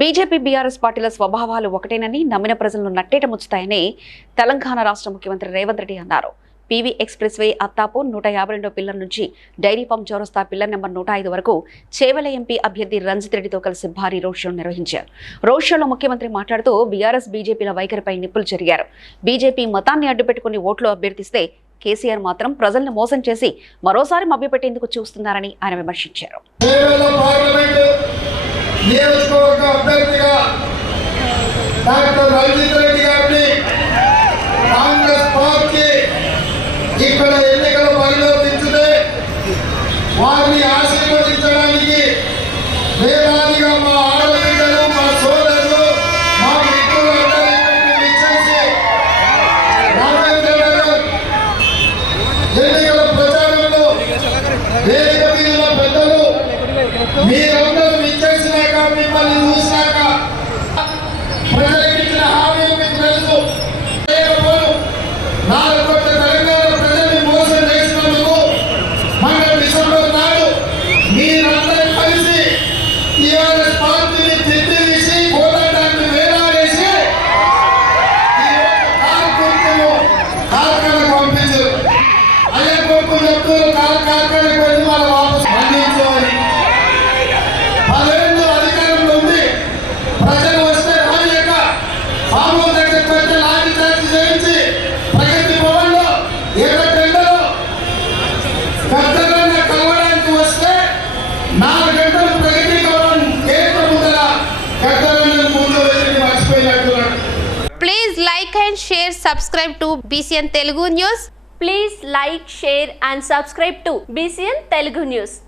BJP BRS పార్టీల స్వభావాలు ఒకటేనని నమ్మిన ప్రజలను నట్టేట ముచ్చుతాయని తెలంగాణ రాష్ట్ర ముఖ్యమంత్రి రేవంత్ రెడ్డి అన్నారు. పీవీ ఎక్స్ప్రెస్ వే అత్తాపు నూట యాభై రెండో పిల్లర్ నుంచి డైరీ ఫామ్ చౌరస్తా పిల్లర్ నెంబర్ నూట ఐదు వరకు చేవల ఎంపీ అభ్యర్థి రంజిత్ రెడ్డితో కలిసి భారీ రోడ్ షో నిర్వహించారు. రోడ్ షోలో ముఖ్యమంత్రి మాట్లాడుతూ బీఆర్ఎస్ బీజేపీల వైఖరిపై నిప్పులు జరిగారు బీజేపీ మతాన్ని అడ్డుపెట్టుకుని ఓట్లు అభ్యర్థిస్తే కేసీఆర్ మాత్రం ప్రజల్ని మోసం చేసి మరోసారి మభ్యపెట్టేందుకు చూస్తున్నారని ఆయన విమర్శించారు. డాక్టర్ రంజిత్ రెడ్డి గారిని కాంగ్రెస్ పార్టీ ఇక్కడ ఎన్నికల బరిలో దించితే వారిని ఆశీర్వదించడానికి వేలాదిగా మా ఫామ్ హౌస్ దగ్గర పెట్టి లాఠీ చార్జ్ చేయించి ప్రగతి భవన్లో ఎర్ర టెండలో గద్దరన్న కలవడానికి వస్తే నాలుగు గంటలు ప్రగతి భవన్ గేట్ల ముందర గద్దరన్న ముందు వెళ్ళి మర్చిపోయినట్టున్నాడు Please like and share, subscribe to BCN Telugu News. Please like, share and subscribe to BCN Telugu News.